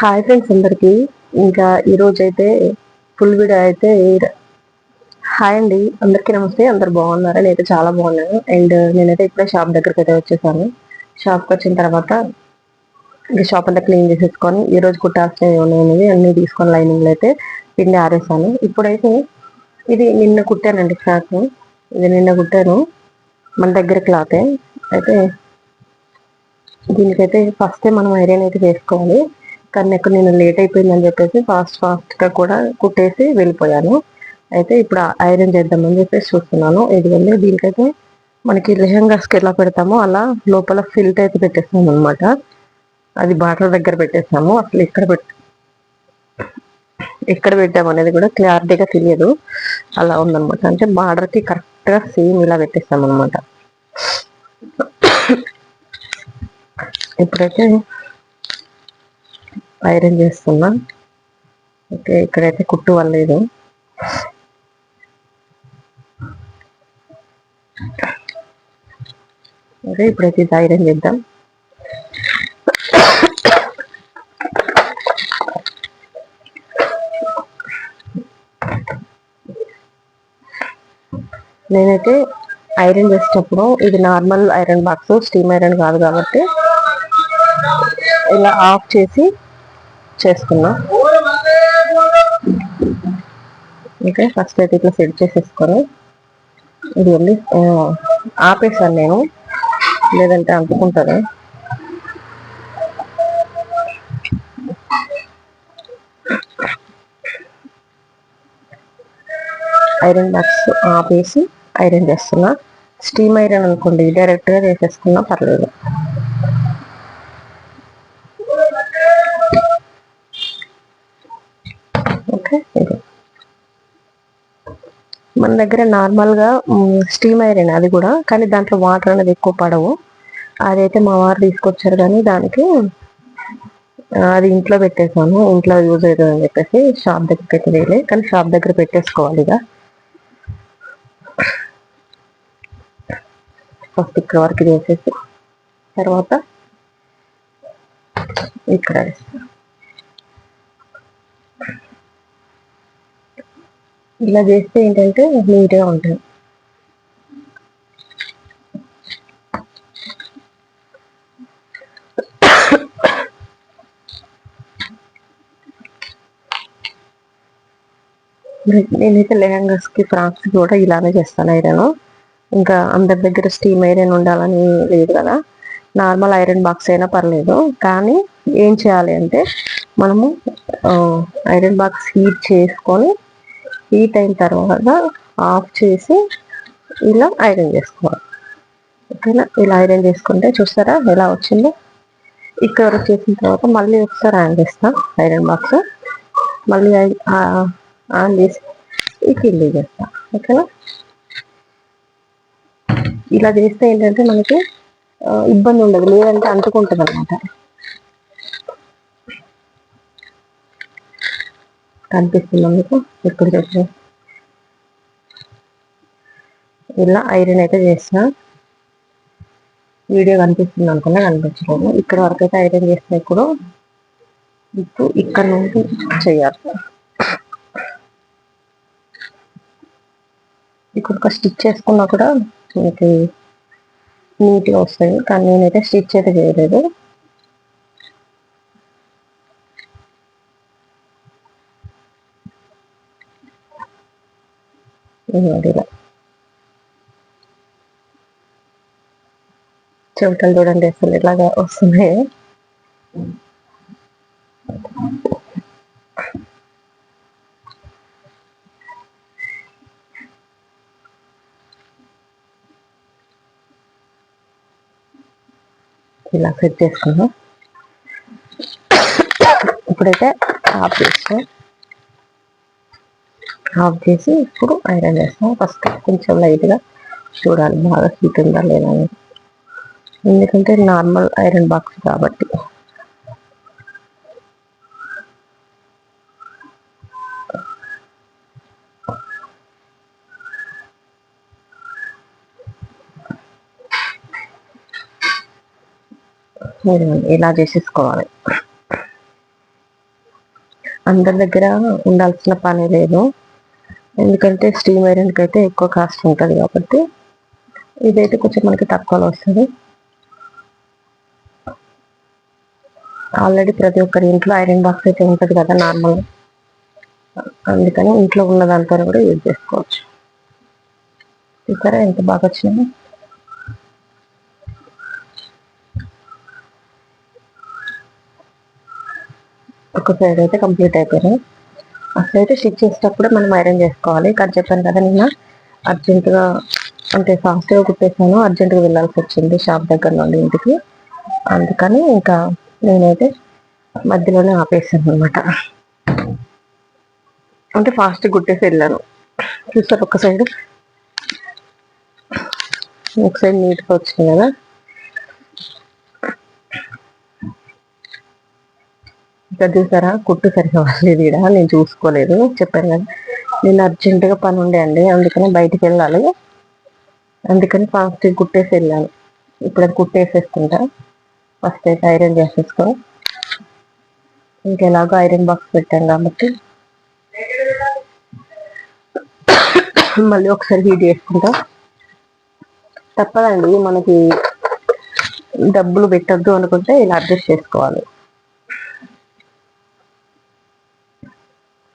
Hi friends అందరికీ. ఇంకా ఈరోజు అయితే ఫుల్ వీడియో అయితే హాయ్ అండి అందరికీ నమస్తే అందరు బాగున్నారు? నేనైతే చాలా బాగున్నాను. అండ్ నేనైతే ఇప్పుడే షాప్ దగ్గరికి అయితే వచ్చేసాను. షాప్కి వచ్చిన తర్వాత ఇంకా షాప్ అంతా క్లీన్ చేసేసుకొని ఈ రోజు కుట్టాల్సినవి ఉన్నాయి అన్ని తీసుకొని లైనింగ్లో అయితే పిండి ఆరేసాను. ఇప్పుడైతే ఇది నిన్న కుట్టానండి ఫ్రాక్. ఇది నిన్న కుట్టాను. మన దగ్గర క్లాతే. అయితే దీనికైతే ఫస్ట్ మనం ఐరన్ అయితే చేసుకోవాలి కానీ ఎక్కడ నేను లేట్ అయిపోయిందని చెప్పేసి ఫాస్ట్ ఫాస్ట్గా కూడా కుట్టేసి వెళ్ళిపోయాను. అయితే ఇప్పుడు ఐరన్ చేద్దామని చెప్పేసి చూస్తున్నాను. ఎందుకంటే దీనికైతే మనకి లెహంగాస్కి ఎలా పెడతామో అలా లోపల ఫిల్ట్ అయితే పెట్టేస్తాము అనమాట అది బాటర్ దగ్గర పెట్టేస్తాము. అసలు ఇక్కడ పెట్ ఎక్కడ పెట్టాము అనేది కూడా క్లారిటీగా తెలియదు. అలా ఉందన్నమాట. అంటే బార్డర్కి కరెక్ట్గా సేమ్ ఇలా పెట్టేస్తాం అనమాట ఇప్పుడైతే ఐరన్ చేస్తున్నా. ఓకే ఇక్కడైతే కుట్టు వల్లేదు ఓకే ఇప్పుడైతే ఇది ఐరన్ చేద్దాం. నేనైతే ఐరన్ చేసేటప్పుడు ఇది normal iron box steam iron కాదు కాబట్టి ఇలా ఆఫ్ చేసి చేసుకున్నా ఓకే ఫస్ట్ అయితే ఇట్లా సెట్ చేసేసుకొని ఇది వెళ్ళి ఆపేసాను నేను. లేదంటే అంటుకుంటుంది ఐరన్ బాక్స్ ఆపేసి ఐరన్ చేస్తున్నా. స్టీమ్ ఐరన్ అనుకోండి డైరెక్ట్గా చేసేసుకున్నా పర్లేదు ఓకే ఇది మన దగ్గర నార్మల్గా స్టీమ్ ఐరన్ అది కూడా కానీ దాంట్లో వాటర్ అనేది ఎక్కువ పడవు. అదైతే మా వారు తీసుకొచ్చారు కానీ దానికి అది ఇంట్లో పెట్టేసాను ఇంట్లో యూజ్ అవుతుంది అని చెప్పేసి షాప్ దగ్గర పెట్టేది కానీ షాప్ దగ్గర పెట్టేసుకోవాలి ఇక. ఫస్ట్ ఇక్కడ వరకు చేసేసి తర్వాత ఇక్కడ ఇలా చేస్తే ఏంటంటే నీట్గా ఉంటుంది. నేనైతే లెహంగాస్కి ఫ్రాక్స్ కూడా ఇలానే చేస్తాను ఐరన్. ఇంకా అందరి దగ్గర స్టీమ్ ఐరన్ ఉండాలని లేదు కదా. నార్మల్ ఐరన్ బాక్స్ అయినా పర్లేదు. కానీ ఏం చేయాలి అంటే మనము ఐరన్ బాక్స్ హీట్ చేసుకొని హీట్ అయిన తర్వాత ఆఫ్ చేసి ఇలా ఐరన్ చేసుకోవాలి. ఓకేనా? ఇలా ఐరన్ చేసుకుంటే చూస్తారా ఎలా వచ్చిందో? ఇక్కడ వరకు చేసిన తర్వాత మళ్ళీ ఒకసారి ఆన్ చేస్తాం ఐరన్ బాక్స్. మళ్ళీ ఆన్ చేసి ఈ కింది చేస్తాం. ఓకేనా? ఇలా చేస్తే ఏంటంటే మనకి ఇబ్బంది ఉండదు. లేదంటే అంటుకుంటుంది అనమాట కనిపిస్తుంది మీకు. ఇక్కడ చెప్పి ఇలా ఐరన్ అయితే చేసిన వీడియో కనిపిస్తుంది అనుకున్నా కనిపించలేదు. ఇక్కడ వరకు అయితే ఐరన్ చేస్తే ఇప్పుడు ఇప్పుడు ఇక్కడ నుండి చేయాలి. ఇక్కడ ఒక స్టిచ్ చేసుకున్నా కూడా మీకు నీట్గా వస్తాయి. కానీ నేనైతే స్టిచ్ అయితే చేయలేదు. ఇలా చెమటలు చూడండి అసలు ఇలాగా వస్తున్నాయి ఇలా సెట్ చేసుకున్నాం ఇప్పుడైతే ఆఫ్ చేస్తాం ఆఫ్ చేసి ఇప్పుడు ఐరన్ వేస్తాం ఫస్ట్ కొంచెం లైట్గా చూడాలి. బాగా హీట్ ఉందా లేదా ఎందుకంటే నార్మల్ ఐరన్ బాక్స్ కాబట్టి. ఇలా చేసేసుకోవాలి. అందరి దగ్గర ఉండాల్సిన పని లేదు. ఎందుకంటే స్టీమ్ ఐరన్కి అయితే ఎక్కువ కాస్ట్ ఉంటుంది కాబట్టి ఇదైతే కొంచెం మనకి తక్కువలో వస్తుంది. ఆల్రెడీ ప్రతి ఒక్కరి ఇంట్లో ఐరన్ బాక్స్ అయితే ఉంటుంది కదా నార్మల్. అందుకని ఇంట్లో ఉన్న దాంతో కూడా యూజ్ చేసుకోవచ్చు. ఇక్కడ ఎంత బాగా వచ్చింది? ఒక సైడ్ అయితే కంప్లీట్ అయిపోయినాయి అసలు అయితే స్టిచ్ చేసేటప్పుడే మనం ఐరన్ చేసుకోవాలి. ఇక్కడ చెప్పాను కదా నిన్న. అర్జెంటుగా అంటే ఫాస్ట్గా కుట్టేసాను. అర్జెంటుగా వెళ్ళాల్సి వచ్చింది షాప్ దగ్గర నుండి ఇంటికి. అందుకని ఇంకా నేనైతే మధ్యలోనే ఆపేసాను అనమాట అంటే ఫాస్ట్ కుట్టేసి వెళ్ళాను. చూస్తారు ఒక సైడ్ ఒక సైడ్ నీట్గా వచ్చింది కదా. ఇక్కడ చూసారా? కుట్టు సరిగా వాళ్ళేది ఇక్కడ నేను చూసుకోలేదు. చెప్పాను కదా. నేను అర్జెంటుగా పని ఉండే అండి. అందుకని బయటికి వెళ్ళాలి. అందుకని ఫాస్ట్గా కుట్టేసి వెళ్ళాను. ఇప్పుడు అది కుట్టేసేసుకుంటా. ఫస్ట్ అయితే ఐరన్ చేసేసుకొని. ఇంకెలాగో ఐరన్ బాక్స్ పెట్టాను కాబట్టి. మళ్ళీ ఒకసారి హీట్ చేసుకుంటా. తప్పదండి. మనకి డబ్బులు పెట్టద్దు అనుకుంటే ఇలా అడ్జస్ట్ చేసుకోవాలి.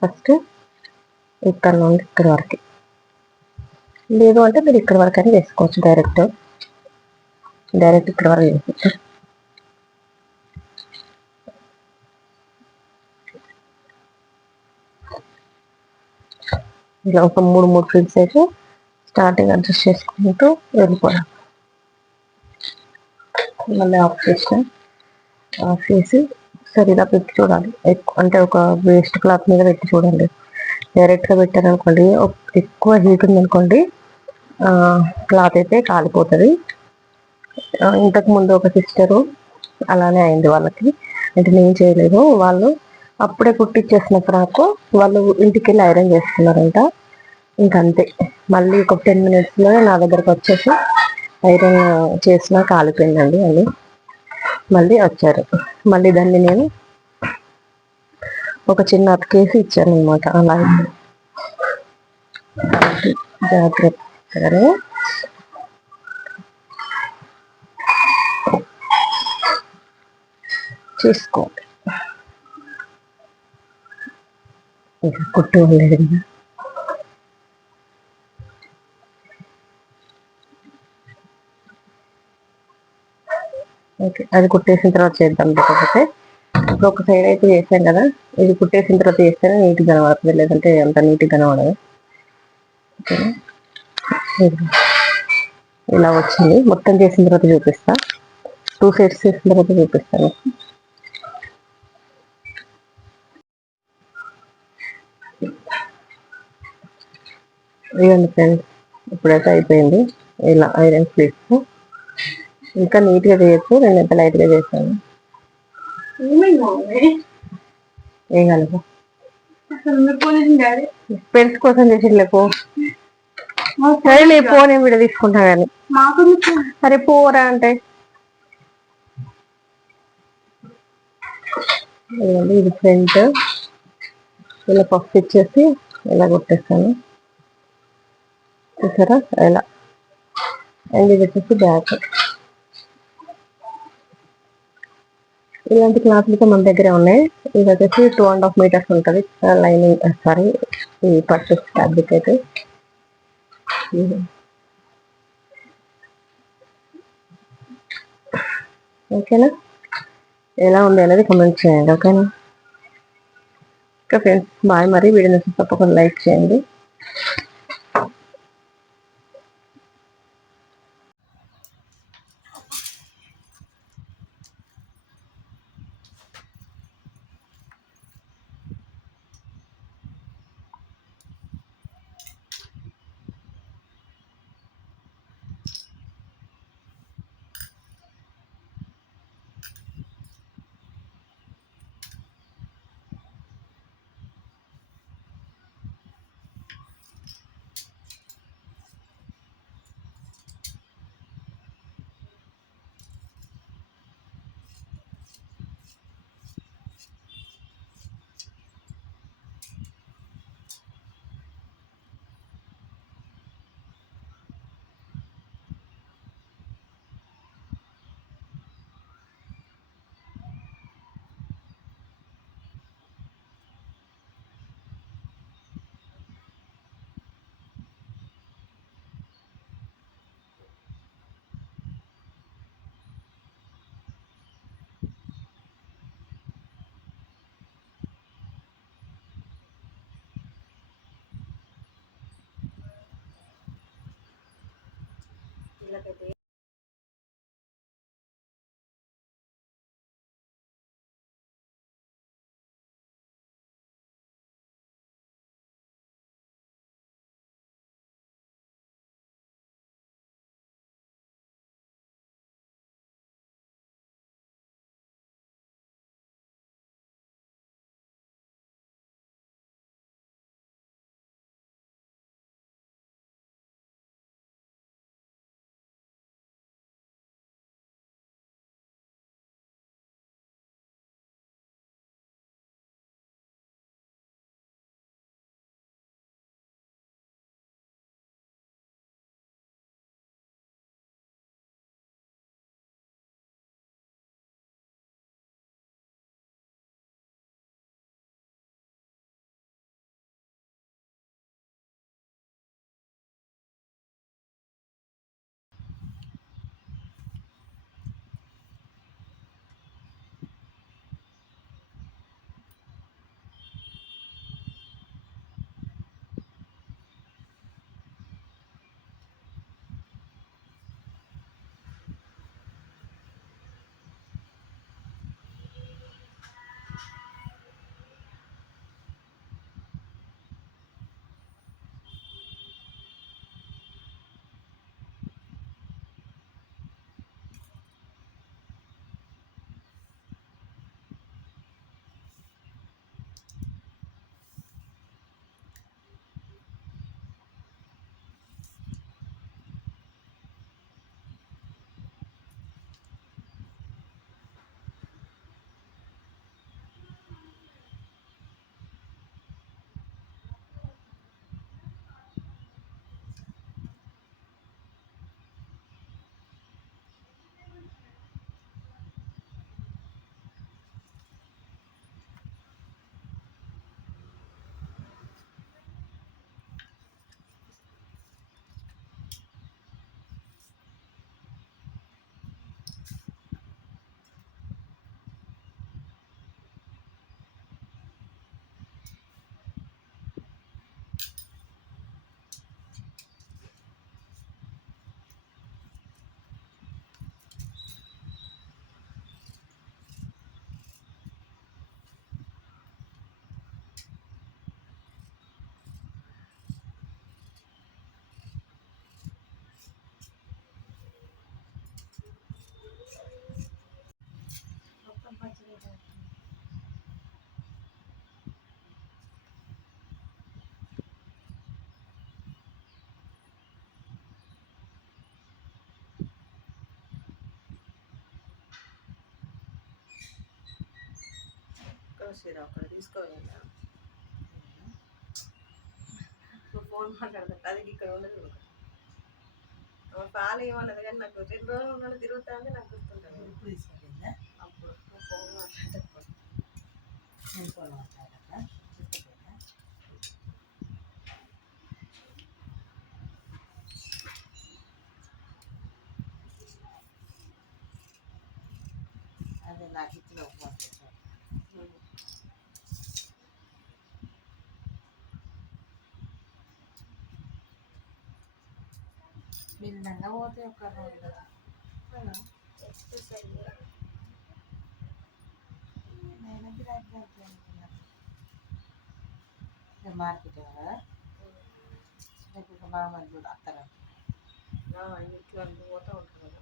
ఫస్ట్ ఇక్కడ నుండి ఇక్కడ వరకు. లేదు అంటే మీరు ఇక్కడ వరకు అని వేసుకోవచ్చు డైరెక్ట్. డైరెక్ట్ ఇక్కడ వరకు వేసుకోవచ్చు. ఇలా ఒక మూడు మూడు ఫ్రిడ్జ్ అయితే స్టార్టింగ్ అడ్జస్ట్ చేసుకుంటూ వెళ్ళిపోయాం మళ్ళీ ఆఫ్ చేసిన ఆఫ్ చేసి సరే ఇలా పెట్టి చూడాలి. అంటే ఒక వేస్ట్ క్లాత్ మీద పెట్టి చూడండి. డైరెక్ట్గా పెట్టారు అనుకోండి ఎక్కువ హీట్ ఉందనుకోండి క్లాత్ అయితే కాలిపోతుంది. ఇంతకు ముందు ఒక సిస్టరు అలానే అయింది వాళ్ళకి. అంటే నేను చేయలేదు. వాళ్ళు అప్పుడే కుట్టిచ్చేసిన నాకు వాళ్ళు ఇంటికి వెళ్ళి ఐరన్ చేస్తున్నారంట. ఇంకంతే. మళ్ళీ ఒక టెన్ మినిట్స్లో నా దగ్గరకు వచ్చేసి ఐరన్ చేసినా కాలిపోయిందండి అని మళ్ళీ వచ్చారు. మళ్ళీ దాన్ని నేను ఒక చిన్న అతకేసి ఇచ్చాను అనమాట అలా జాగ్రత్తగా చేసుకోండి కుట్టు ఉండేది కదా. ఓకే. అది కుట్టేసిన తర్వాత చేద్దాం లేకపోతే ఇప్పుడు ఒక సైడ్ అయితే చేసాం కదా. ఇది కుట్టేసిన తర్వాత చేస్తేనే నీట్గా కనబడుతుంది. లేదంటే అంత నీట్గా కనబడదు. ఓకేనా? ఇలా వచ్చింది. మొత్తం చేసిన తర్వాత చూపిస్తా. టూ సైడ్స్ చేసిన తర్వాత చూపిస్తాను ఇవ్వండి ఫ్రెండ్స్ ఇప్పుడైతే అయిపోయింది. ఇలా ఐరన్ ప్లేట్స్ ఇంకా నీట్గా చేయొచ్చు. నేను ఎంత లైట్గా చేశాను? ఏం కలప పెన్స్ కోసం చేసి లేపో సరే లే పో నేను విడ తీసుకుంటా కానీ సరే పోరా అంటే. ఇది ఫ్రంట్ ఇలా పఫ్ ఇచ్చేసి ఇలా కొట్టేస్తాను. చూసారా? ఇలా అండ్ ఇది వచ్చేసి బ్యాక్ ఇలాంటి క్లాత్లు మన దగ్గర ఉన్నాయి. ఇది వచ్చేసి టూ అండ్ హాఫ్ మీటర్స్ ఉంటుంది. లైనింగ్ సారీ ఈ పట్టు ఫ్యాబ్రిక్ అయితే. ఓకేనా ఎలా ఉంది అనేది కమెంట్ చేయండి ఓకేనా ఇంకా ఫ్రెండ్స్ బాయ్ మరి. వీడియో తప్పకుండా లైక్ చేయండి. Not a. సీరా అక్కడ తీసుకోవాలి ఫోన్ మాట్లాడతా అది ఇక్కడ ఉండదు ఆమె పాలు ఏమన్నది కానీ నాకు రెండు రోజులు ఉన్నాడు తిరుగుతా అంటే నాకు గుర్తుంటుంది ఇప్పుడు తీసుకెళ్ళిందా అప్పుడు ఫోన్ మాట్లాడేటప్పుడు నేను ఫోన్ మాట్లాడక తీసుకెళ్ళిందా అదే నాకు ఇచ్చిన ఫోన్ భిన్నంగా పోతే ఒక రెండు నేను గిరాకీ మార్కెట్ కదా. మామూలు కూడా అత్తరా ఇంట్లో పోతూ ఉంటారు కదా.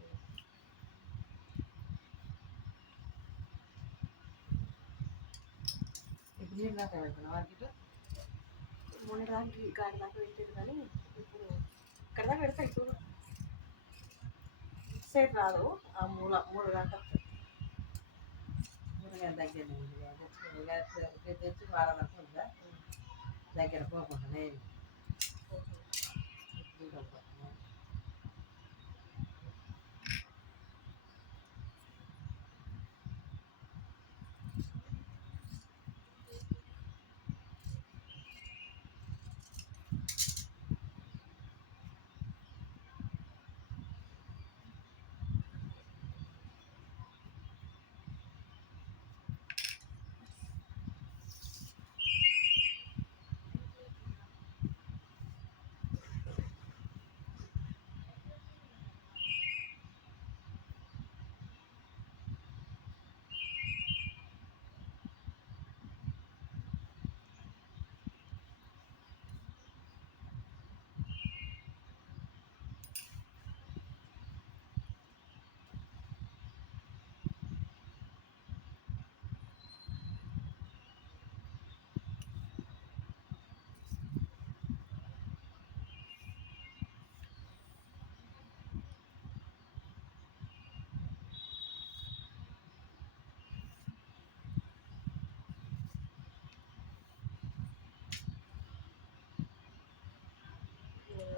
నేను దాకా వెళ్తున్నా మార్కెట్? మొన్న దానికి గాడి దాకా పెట్టారు కానీ ఇప్పుడు ఇక్కడ దాకా పెడతా ఇప్పుడు. సైడ్ రాదు. ఆ మూల మూడు దాకా. మునగాయల దగ్గర ఉంది. తెచ్చి తెచ్చి వారం ఉందా? దగ్గర పోకుండా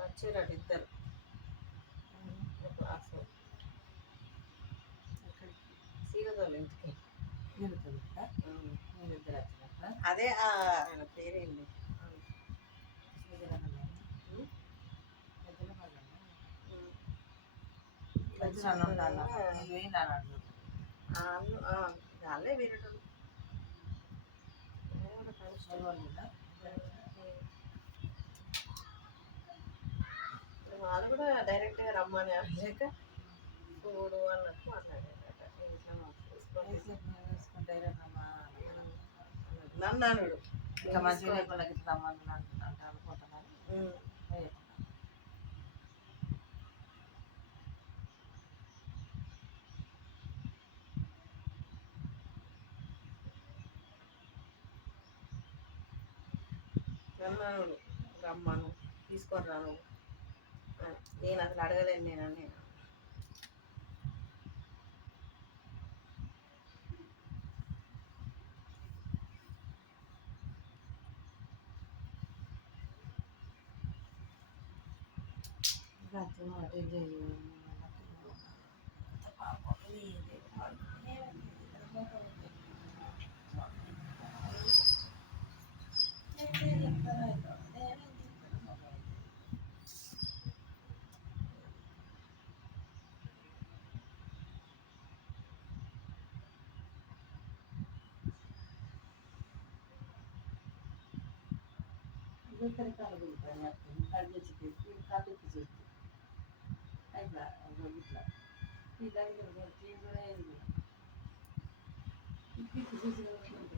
వచ్చారట ఇద్దరు. అసలు సీరదోళ్ళ ఇంటికి. ఇద్దరు వచ్చినట్ట అదే ఆయన పేరేంటి? వాళ్ళే వేరేటోళ్ళు. కూడా కలుస్తాను. ఇప్పుడు వాళ్ళు కూడా డైరెక్ట్గా రమ్మని అనలేక చూడు అన్నట్టు మాట్లాడారట. చూసుకొని నన్ను అనుడు ఇంకా రమ్మని అంటే అనుకుంటున్నాను తీసుకొని రాను. నేను అసలు అడగలేను నేను Dottore Carlo Compagna, Cardiaci Petti, Carlo Pisotti. Aiva, Avogitla. Qui da Ingro Martino e Qui Pisotti non lo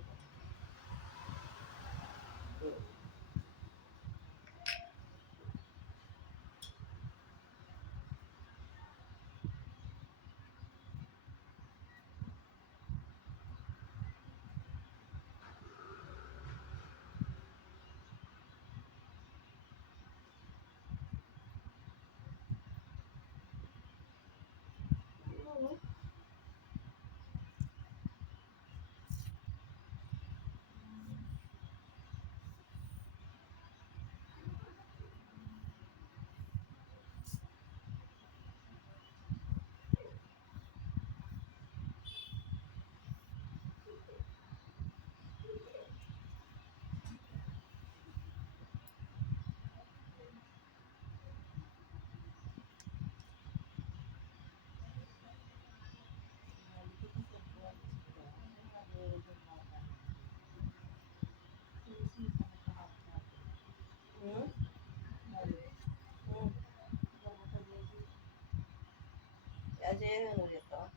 Bien, Julieta.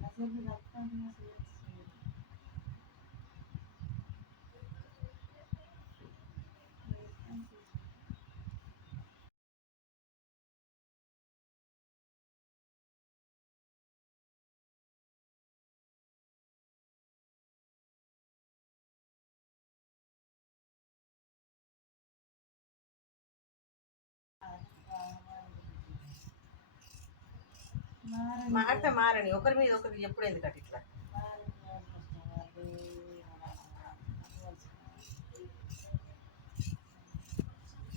Gracias por la మాట మారని ఒకరి మీద ఒకరికి ఎప్పుడు ఎందుకంటే ఇట్లా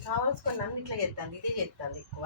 కావాల్సుకొని నన్ను ఇట్లా చేస్తాను ఇదే చేస్తాను ఎక్కువ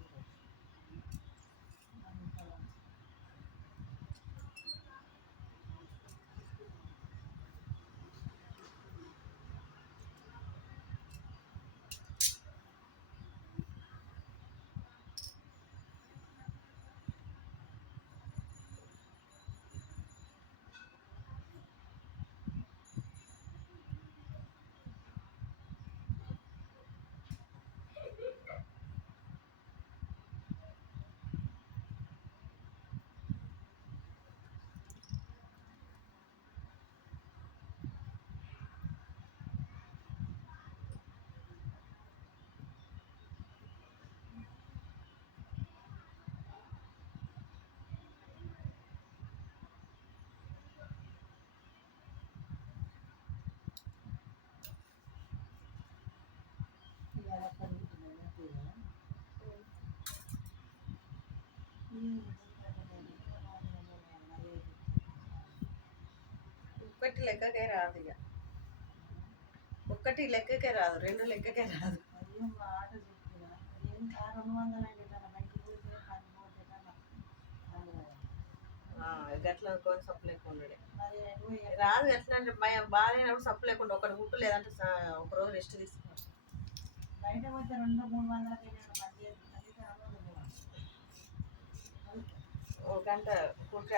ఒక్కటి లెక్కకే రాదు ఇక. ఒక్కటి లెక్కకే రాదు రెండు లెక్కకే రాదు. కన్నా గట్ల కొని సప్పు లేకుండా రాదు ఎట్లా అంటే భయం బాధ అయినప్పుడు సప్పు లేకుండా ఒకటి గుట్టు లేదంటే ఒక రోజు రెస్ట్ తీసుకో. బయట పోతే రెండు మూడు వందలకి నేను రెండు వందలు ఒక గంట కుట్టి